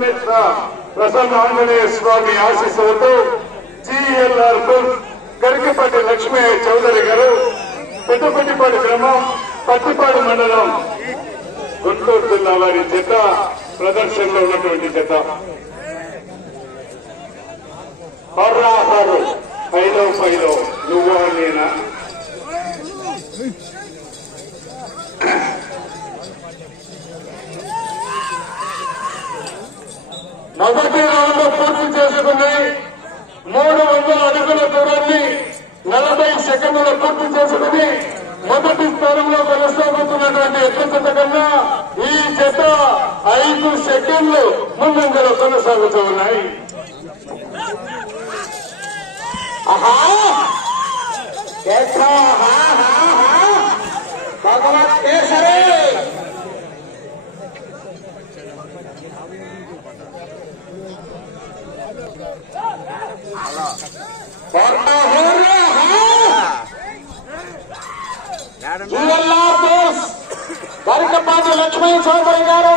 పుణ్యక్ష ప్రసన్న ఆంజనేయ స్వామి ఆశీస్సులతో జిఎల్ఆర్ గరికపాటి లక్ష్మీ చౌదరి గారు పెట్టుపట్టిపాడు గ్రామం పట్టిపాడు మండలం గుంటూరు జిల్లా వారి జత ప్రదర్శనలో ఉన్నటువంటి జత హర్రాహారు పైలో నువ్వు నేనా మొదటి రౌండ్ పూర్తి చేసుకుని 300 అడుగుల దూరాన్ని 40 సెకండ్లు పూర్తి చేసుకుని మొదటి స్థానంలో కొనసాగుతున్నటువంటి ఎట్ల జత కన్నా ఈ జత 5 సెకండ్లు ముందంజలో కొనసాగుతూ ఉన్నాయి. భగవత్ కేసరి గరికపాటి లక్ష్మీ చౌదరి గారు